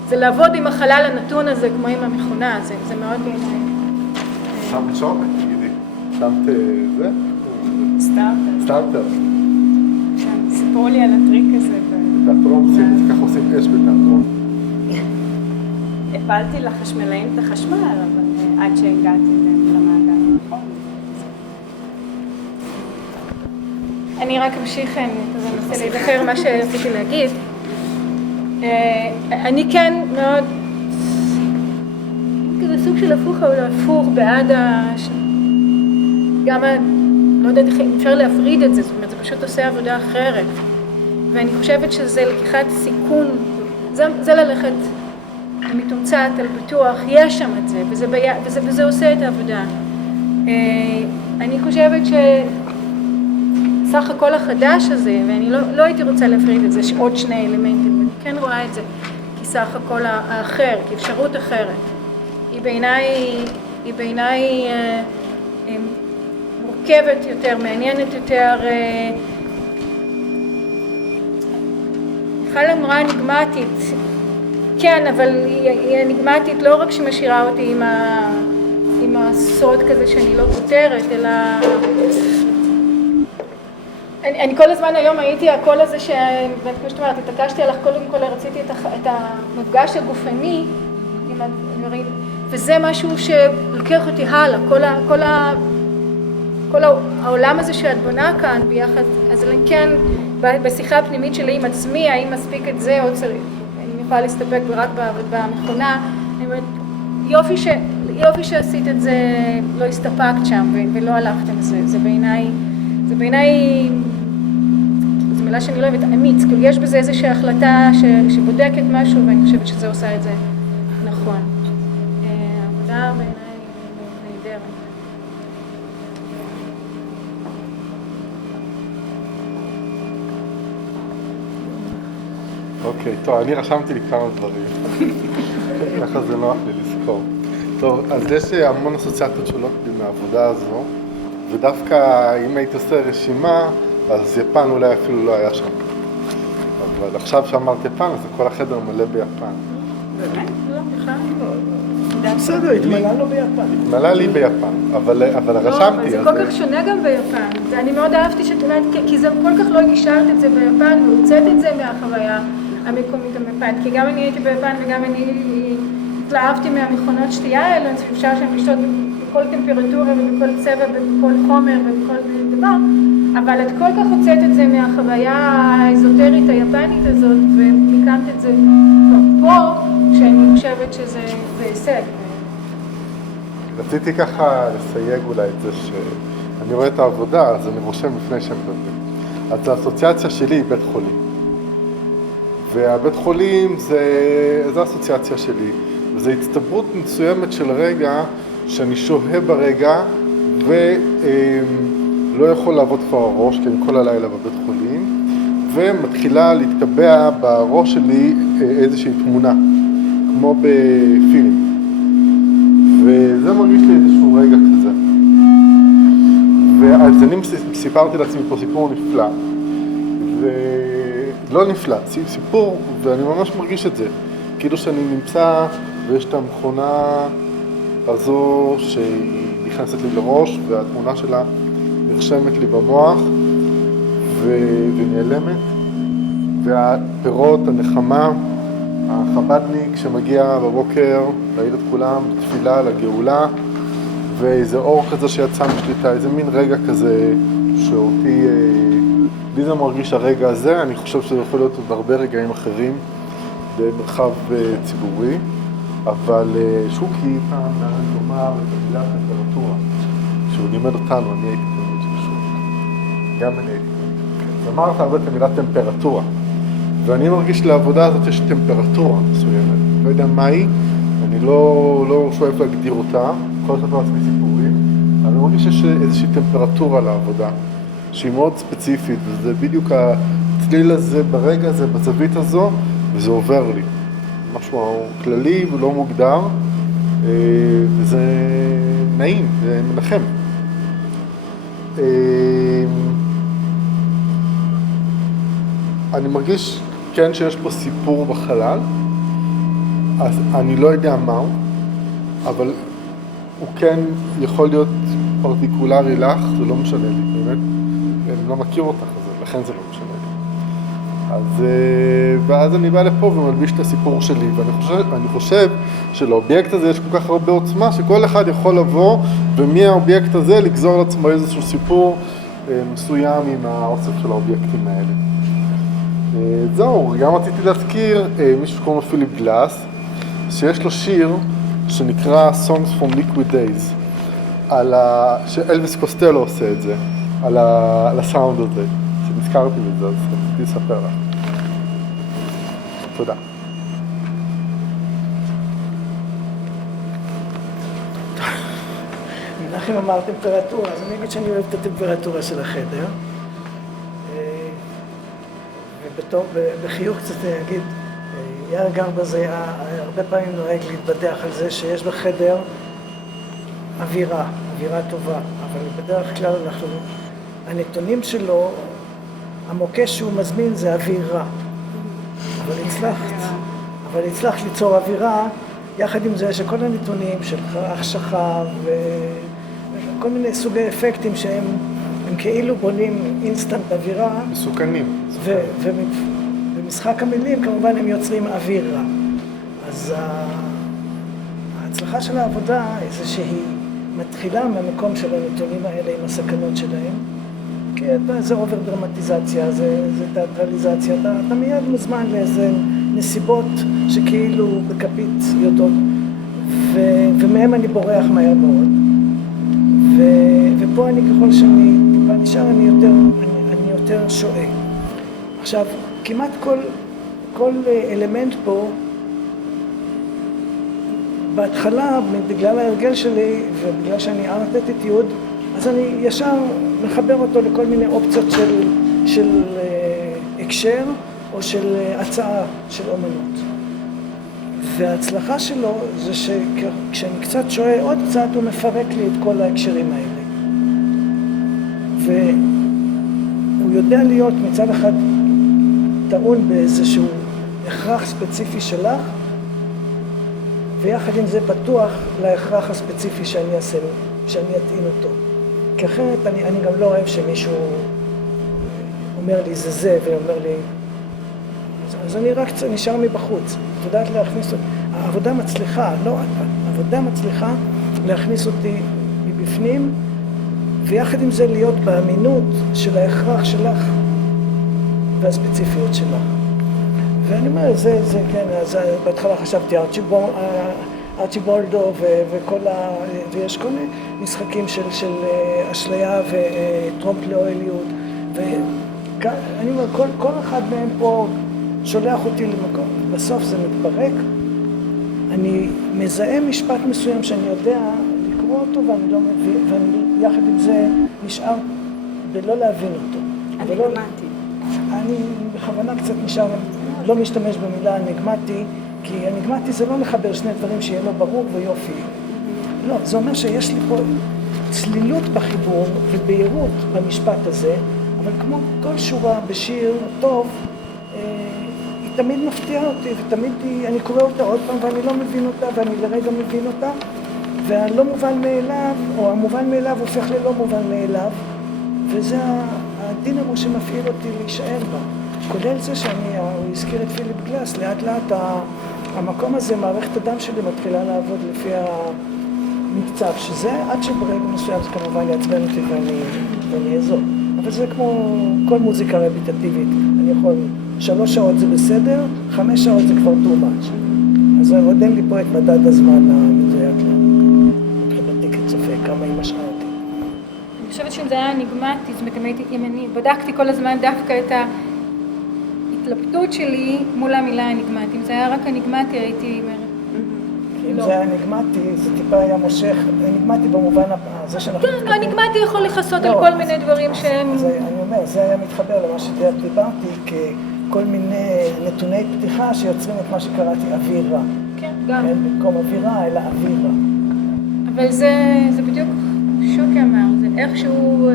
זה לעבוד עם החלל הנתון הזה כמו עם המכונה, זה מאוד בעיניי. שמת שורק, תגידי, שמת זה? סטארטר. סיפרו לי על הטריק הזה. תיאטרון, ככה עושים אש בתיאטרון. הפלתי לחשמלאים את החשמל, אבל עד שהגעתי למעגל הנכון. אני רק אמשיך, אני מנסה להיזכר מה שרציתי להגיד. אני כן מאוד, כזה סוג של הפוך או לא הפוך, בעד גם, לא יודעת איך אפשר להפריד את זה, זאת אומרת, זה פשוט עושה עבודה אחרת. ואני חושבת שזה לקיחת סיכון, זה ללכת מתומצת על בטוח, יש שם את זה, וזה עושה את העבודה. אני חושבת סך הכל החדש הזה, ואני לא הייתי רוצה להפריד את זה, עוד שני אלמנטים, ואני כן רואה את זה כסך הכל האחר, כאפשרות אחרת. היא בעיניי מורכבת יותר, מעניינת יותר, בכלל אמרה אניגמטית, כן, אבל היא אניגמטית לא רק שמשאירה אותי עם הסוד כזה שאני לא פותרת, אלא אני כל הזמן היום הייתי הקול הזה כמו שאת אומרת, התעקשתי עליך, קודם כל רציתי את המפגש הגופני עם הדברים, וזה משהו שלוקח אותי הלאה, כל העולם הזה שאת בונה כאן ביחד, אז אני כן, בשיחה הפנימית שלי עם עצמי, האם מספיק את זה או צריך, אני יכולה להסתפק רק במכונה, אני אומרת, יופי שעשית את זה, לא הסתפקת שם ולא הלכת עם זה, זה בעיניי, זו מילה שאני לא אוהבת, אמיץ, כאילו יש בזה איזושהי החלטה שבודקת משהו, ואני חושבת שזה עושה את זה נכון. העבודה בעיניי נהדרת. אוקיי, טוב, אני רשמתי לי כמה דברים. ככה זה נוח לי לזכור. טוב, אז יש המון אסוציאציות שעולות לי מהעבודה הזו, ודווקא אם היית עושה רשימה, אז יפן אולי אפילו לא היה שם. אבל עכשיו שאמרת יפן, אז כל החדר מלא ביפן. באמת? לא, בכלל. בסדר, התמלא לו ביפן. התמלא לי ביפן, אבל רשמתי. לא, אבל זה כל כך שונה גם ביפן. אני מאוד אהבתי שאת אומרת, כי זה כל כך לא נשארת את זה ביפן, והוצאת את זה מהחוויה המקומית ביפן. כי גם אני הייתי ביפן וגם אני התלהבתי מהמכונות שתייה האלה, אפשר שם לשתות בכל טמפרטורה ובכל צבע ובכל חומר ובכל דבר, אבל את כל כך הוצאת את זה מהחוויה האזוטרית היפנית הזאת ומקמת את זה פה, שאני חושבת שזה הישג. רציתי ככה לסייג אולי את זה שאני רואה את העבודה, אז אני רושם לפני שהם מדברים. אז האסוציאציה שלי היא בית חולים. והבית חולים זה האסוציאציה שלי. וזו הצטברות מסוימת של רגע שאני שוהה ברגע ולא יכול לעבוד כבר הראש, כי אני כל הלילה בבית חולים, ומתחילה להתקבע בראש שלי איזושהי תמונה, כמו בפילם. וזה מרגיש לי איזשהו רגע כזה. ואז אני סיפרתי לעצמי פה סיפור נפלא, לא נפלא, סיפור, ואני ממש מרגיש את זה. כאילו שאני נמצא ויש את המכונה הזו שהיא נכנסת לי לראש, והתמונה שלה נרשמת לי במוח ונעלמת, והפירות, הנחמה, החבדניק שמגיע בבוקר להעיר את כולם בתפילה לגאולה, ואיזה אור כזה שיצא משליטה, איזה מין רגע כזה שאותי, לי זה מרגיש הרגע הזה. אני חושב שזה יכול להיות עוד הרבה רגעים אחרים במרחב ציבורי, אבל שוקי פעם נהג לומר את המילה טמפרטורה, שהוא לימד אותנו, אני הייתי תלמיד של שוקי, גם אני הייתי תלמיד. אמרת הרבה את המילה טמפרטורה, ואני מרגיש לעבודה הזאת יש טמפרטורה מסוימת, לא יודע מה היא, אני לא שואף להגדיר אותה, כל אחד לעצמי סיפורים, אבל אני מרגיש שיש איזושהי טמפרטורה לעבודה, שהיא מאוד ספציפית, וזה בדיוק הצליל הזה ברגע הזה, בזווית הזו, וזה עובר לי. משהו כללי ולא מוגדר, וזה נעים, זה מנחם. אני מרגיש כן שיש פה סיפור בחלל, אז אני לא יודע מהו, אבל הוא כן יכול להיות פרטיקולרי לך, זה לא משנה לי, באמת. אני לא מכיר אותך, לכן זה לא משנה לי. אז, ואז אני בא לפה ומלביש את הסיפור שלי, ואני חושב שלאובייקט הזה יש כל כך הרבה עוצמה, שכל אחד יכול לבוא, ומהאובייקט הזה לגזור לעצמו איזשהו סיפור מסוים עם האוסף של האובייקטים האלה. זהו, גם רציתי להזכיר מישהו שקוראים לו פיליפ גלאס, שיש לו שיר שנקרא Songs from Liquid Days, שאלוויס קוסטלו עושה את זה, על הסאונד הזה, שנזכרתי בזה, אז רציתי לספר לך. תודה. מנחם אמר טמפרטורה, אז אני אגיד שאני אוהב את הטמפרטורה של החדר. ובחיוך קצת אגיד, יאיר גרבז היה הרבה פעמים נוהג להתבדח על זה שיש בחדר אווירה טובה, אבל בדרך כלל הנתונים שלו, המוקש שהוא מזמין זה אווירה. אבל הצלחת ליצור אווירה, יחד עם זה שכל הנתונים של החשכה וכל מיני סוגי אפקטים שהם כאילו בונים אינסטנט אווירה. מסוכנים. ובמשחק המילים כמובן הם יוצרים אווירה. אז ההצלחה של העבודה זה שהיא מתחילה מהמקום של הנתונים האלה עם הסכנות שלהם. כי זה אובר דרמטיזציה, זה תיאטרליזציה, אתה מיד מוזמן לאיזה נסיבות שכאילו בכפית יודעות, ומהם אני בורח מהר מאוד. ופה אני ככל שאני טיפה נשאר, אני יותר שואה. עכשיו, כמעט כל אלמנט פה, בהתחלה, בגלל ההרגל שלי ובגלל שאני ארט אטיטיוד, אז אני ישר מחבר אותו לכל מיני אופציות של הקשר או של הצעה של אומנות. וההצלחה שלו זה שכשאני קצת שואה עוד קצת, הוא מפרק לי את כל ההקשרים האלה. והוא יודע להיות מצד אחד טעון באיזשהו הכרח ספציפי שלך, ויחד עם זה פתוח להכרח הספציפי שאני אטעין אותו. כי אחרת אני גם לא אוהב שמישהו אומר לי זה ואומר לי, אז אני רק נשאר מבחוץ. את יודעת להכניס אותי, העבודה מצליחה להכניס אותי מבפנים, ויחד עם זה להיות באמינות של ההכרח שלך והספציפיות שלך. ואני אומר, זה כן, אז בהתחלה חשבתי ארצ'יבולדו ויש כל מיני משחקים של אשליה וטרומפ לאויליות, ואני אומר, כל אחד מהם פה שולח אותי למקום, בסוף זה מתפרק, אני מזהה משפט מסוים שאני יודע לקרוא אותו ואני לא מבין, ואני יחד עם זה נשאר בלא להבין אותו. אני בכוונה קצת נשאר, לא משתמש במילה אניגמטי, כי אניגמטי זה לא לחבר שני דברים שיהיה לו ברור ויופי. לא, זה אומר שיש לי פה צלילות בחיבור ובהירות במשפט הזה, אבל כמו כל שורה בשיר טוב, היא תמיד מפתיעה אותי, ותמיד אני קורא אותה עוד פעם ואני לא מבין אותה, ואני לרגע מבין אותה, והלא מובן מאליו, או המובן מאליו הופך ללא מובן מאליו, וזה הדינמו שמפעיל אותי להישאר בה. כולל זה הוא הזכיר את פיליפ גלאס, לאט לאט המקום הזה, מערכת הדם שלי מתחילה לעבוד לפי המקצב, שזה עד שברגע מסוים זה כמובן יעצבן אותי ואני אעזור. אבל זה כמו כל מוזיקה רביטטיבית, אני יכול 3 שעות זה בסדר, 5 שעות זה כבר too much. אז עוד אין לי פה את מדד הזמן המדויק מבחינתי כצופה, כמה היא משעה אותי. אני חושבת שאם זה היה אניגמטי, זאת אומרת, אם אני בדקתי כל הזמן דווקא את ההתלבטות שלי מול המילה אניגמטי. אם זה היה רק אניגמטי, הייתי אומרת... אם זה היה אניגמטי, זה טיפה היה מושך, אניגמטי במובן הזה שאנחנו... כן, אניגמטי יכול לכסות על כל מיני דברים שהם... אני אומר, זה היה מתחבר למה שדיברתי, ככל מיני נתוני פתיחה שיוצרים את מה שקראתי אווירה. כן, גם. במקום אווירה, אלא אווירה. אבל זה בדיוק שוקי אמר, זה איכשהו,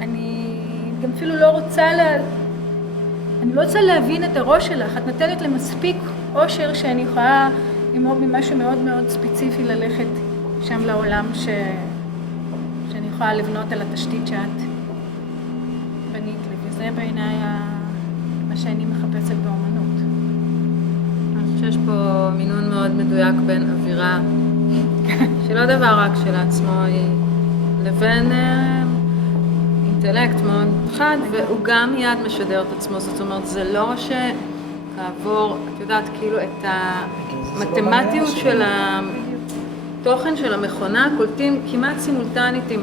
אני גם אפילו לא רוצה אני לא רוצה להבין את הראש שלך, את נותנת למספיק אושר שאני יכולה ללמוד ממשהו מאוד מאוד ספציפי ללכת שם לעולם שאני יכולה לבנות על התשתית שאת בנית לי, וזה בעיניי מה שאני מחפשת באומנות. אני חושבת שיש פה מינון מאוד מדויק בין אווירה, שלא דבר רק של עצמו, לבין אינטלקט מאוד חד, והוא גם מיד משדר את עצמו, זאת אומרת, זה לא שכעבור, את יודעת, כאילו את המתמטיות של התוכן של המכונה, קולטים כמעט סימולטנית עם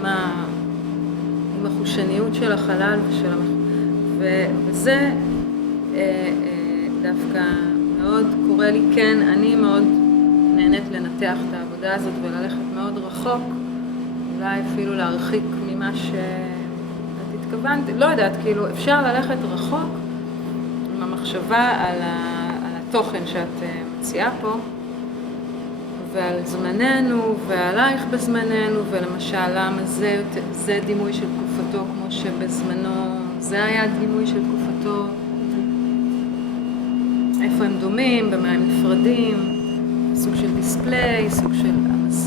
החושניות של החלל ושל וזה דווקא מאוד קורה לי, כן, אני מאוד נהנית לנתח את העבודה הזאת וללכת מאוד רחוק, אולי אפילו להרחיק ממה שאת התכוונת, לא יודעת, כאילו אפשר ללכת רחוק עם המחשבה על התוכן שאת מציעה פה, ועל זמננו ועלייך בזמננו, ולמשל למה זה דימוי של תקופתו כמו שבזמנו זה היה דימוי של תקופתו, איפה הם דומים, במה הם נפרדים, סוג של דיספליי, סוג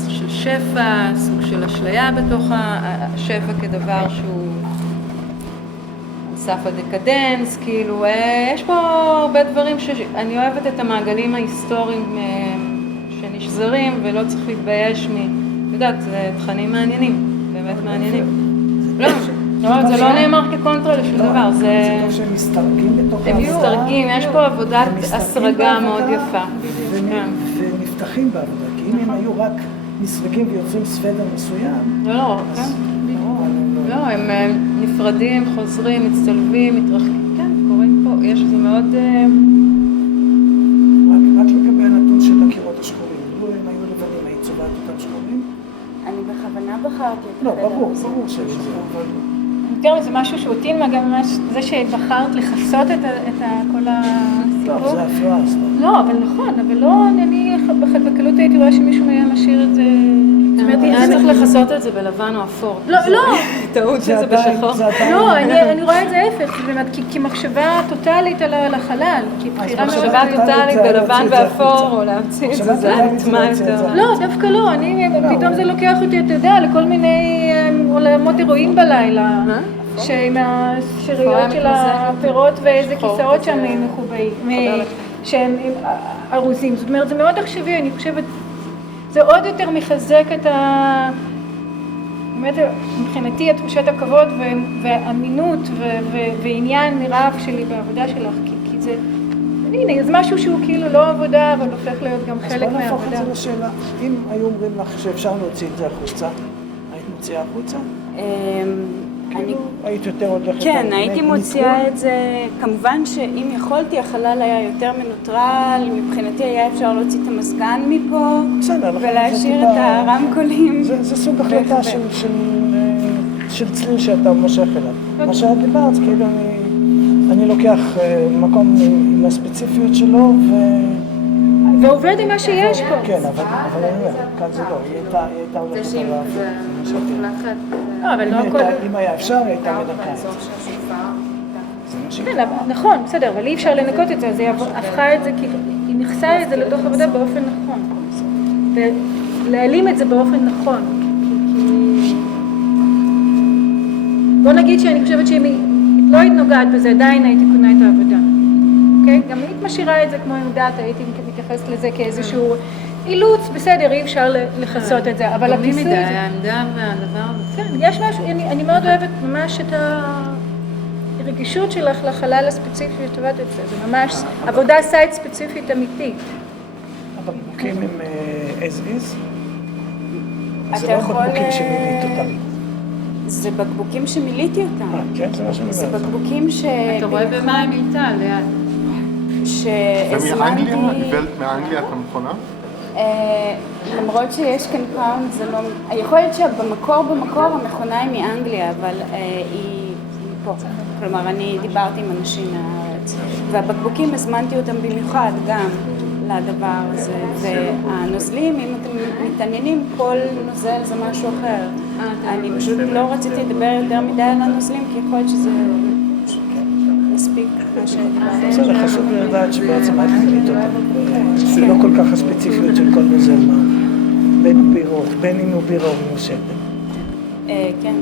של שפע, סוג של אשליה בתוך השפע כדבר שהוא סף הדקדנס, כאילו יש פה הרבה דברים שאני אוהבת את המעגלים ההיסטוריים שנשזרים ולא צריך להתבייש יודעת, זה תכנים מעניינים, באמת מעניינים. לא, זה לא נאמר כקונטרה לשום דבר, זה טוב שהם מסתרגים בתוך העבודה. הם מסתרגים, יש פה עבודת הסרגה מאוד יפה. ונפתחים בעבודה, כי אם הם היו רק מסרגים ויוצרים סוודר מסוים... לא, לא, הם נפרדים, חוזרים, מצטלבים, מתרחקים, כן, קוראים פה, יש זה מאוד... רק לגבי הנתון של הקירות השחורים, לא הם היו לבנים, היית צובעת אותם שחורים? אני בכוונה בחרתי את לא, ברור שזה, אבל... יותר זה משהו שאותי גם זה שבחרת לחסות את כל הסיפור. טוב, זה הפרעה. לא, אבל נכון, אבל לא, אני בקלות הייתי רואה שמישהו היה משאיר את זה... היה צריך לחסות את זה בלבן או אפור. לא, לא. טעות שזה בשחור. לא, אני רואה את זה ההפך, כמחשבה טוטלית על החלל. מחשבה טוטלית בלבן ואפור, או להמציא את זה, זה היה נטמע יותר. לא, דווקא לא, פתאום זה לוקח אותי, אתה יודע, לכל מיני עולמות אירועים בלילה. שעם השאריות של הפירות ואיזה כיסאות שם מחובאים, שהם ארוזים. זאת אומרת, זה מאוד עכשווי, אני חושבת, זה עוד יותר מחזק את באמת, מבחינתי, את תחושת הכבוד והאמינות ועניין רב שלי בעבודה שלך, כי זה, הנה, זה משהו שהוא כאילו לא עבודה, אבל הופך להיות גם חלק מהעבודה. אז בוא נהפוך את זה לשאלה, אם היו אומרים לך שאפשר להוציא את זה החוצה, היית מוציאה החוצה? היית יותר עוד לכת... כן, הייתי מוציאה את זה, כמובן שאם יכולתי, החלל היה יותר מנוטרל, מבחינתי היה אפשר להוציא את המזגן מפה, ולהשאיר את הרמקולים. זה סוג החלטה של צליל שאתה מושך אליו. מה שאת דיברת, כאילו אני לוקח מקום עם הספציפיות שלו ועובד עם מה שיש פה. כן, אבל אני אומר, כאן זה לא, היא הייתה הולכת עליו. לא, אבל לא הכל... אם היה אפשר, היא הייתה מדקה. זה מה ראשית. כן, נכון, בסדר, אבל אי אפשר לנקות את זה, אז היא הפכה את זה, כאילו, היא נכנסה את זה לתוך עבודה באופן נכון. ולהעלים את זה באופן נכון. בוא נגיד שאני חושבת שאם היא לא היית נוגעת בזה, עדיין הייתי קונה את העבודה. אוקיי? גם היית משאירה את זה כמו עמדת, הייתי מתייחסת לזה כאיזשהו אילוץ, בסדר, אי אפשר לחסות את זה, אבל הכיסוי זה... העמדה והדבר... כן, יש משהו, אני מאוד אוהבת ממש את הרגישות שלך לחלל הספציפי שטובעת את זה, זה ממש עבודה סייט ספציפית אמיתית. הבקבוקים הם as is? זה אתה לא יכול... בקבוקים שמילאת אותם. זה בקבוקים שמילאתי אותם. כן, זה מה שאני זה אומר. בקבוקים אתה רואה במה היא מילתה ליד. שהזמנתי... הבאת מאנגליה את המכונה? למרות שיש כאן פאונד, זה לא... יכול להיות שבמקור המכונה היא מאנגליה, אבל היא פה. כלומר, אני דיברתי עם אנשים מהארץ. והבקבוקים הזמנתי אותם במיוחד גם לדבר הזה. והנוזלים, אם אתם מתעניינים, כל נוזל זה משהו אחר. אני פשוט לא רציתי לדבר יותר מדי על הנוזלים, כי יכול להיות שזה מספיק מה שדיברתי. זה חשוב לדעת שבעצם את מילאת אותם. זה לא כל כך הספציפיות של כל נוזל, בין בירות, בין אם הוא בירה או מושטת. כן.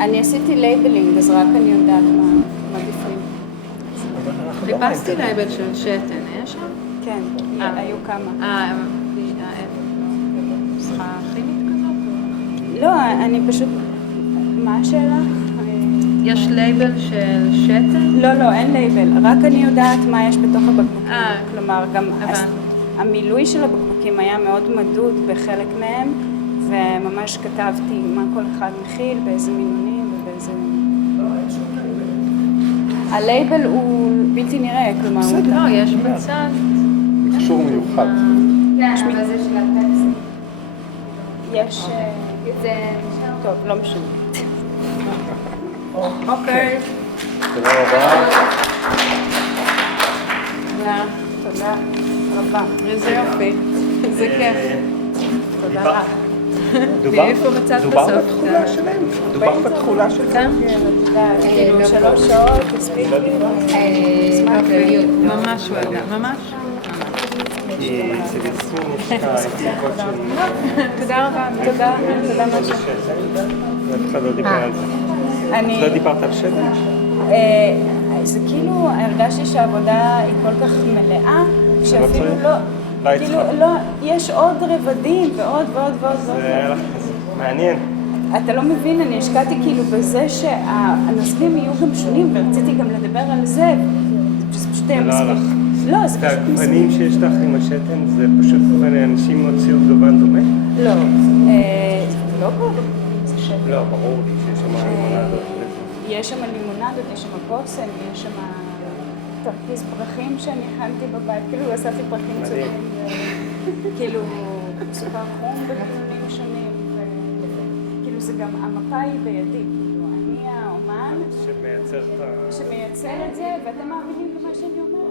אני עשיתי לייבלינג, אז רק אני יודעת מה בפנים. חיפשתי לייבל של שתן, יש שם? כן, היו כמה. נוסחה כימית כזאת? לא, אני פשוט... מה השאלה? יש לייבל של שתן? לא, אין לייבל. רק אני יודעת מה יש בתוך הבקבוקים. כלומר, גם המילוי של הבקבוקים היה מאוד מדוד בחלק מהם, וממש כתבתי מה כל אחד מכיל, באיזה מינונים ובאיזה... הלייבל הוא בלתי נראה, כלומר... לא, יש בצד. מכשור מיוחד. כן, אבל זה של הטקסט. יש... זה... טוב, לא משנה. אוקיי. תודה רבה. תודה רבה. איזה יופי. איזה כיף. תודה. ואיפה מצאת בסוף? דובר בתכולה שלהם. כאילו 3 שעות, הספיק לי. ממש הוא ידע, ממש. תודה רבה. תודה משהו. אף אחד לא דיבר על זה. לא דיברת על שתן? זה כאילו, הרגשתי שהעבודה היא כל כך מלאה, שאפילו לא... כאילו, לא, יש עוד רבדים ועוד ועוד ועוד. זה מעניין. אתה לא מבין, אני השקעתי כאילו בזה שהנוזלים יהיו גם שונים, ורציתי גם לדבר על זה, זה פשוט היה מספיק. לא, זה פשוט מספיק. הגוונים שיש לך עם השתן, זה פשוט אנשים הוציאו גוון דומה? לא, לא ברור. לא, ברור לי שיש שם לימונדות. יש שם לימונדות, יש שם בושם, יש שם תרכיז פרחים שאני הכנתי בבית, כאילו אספתי פרחים צודקים, כאילו סוכר חום בגוונים שונים, כאילו זה גם, המפה היא בידי, כאילו אני האומן שמייצר את זה, ואתם מאמינים במה שאני אומרת.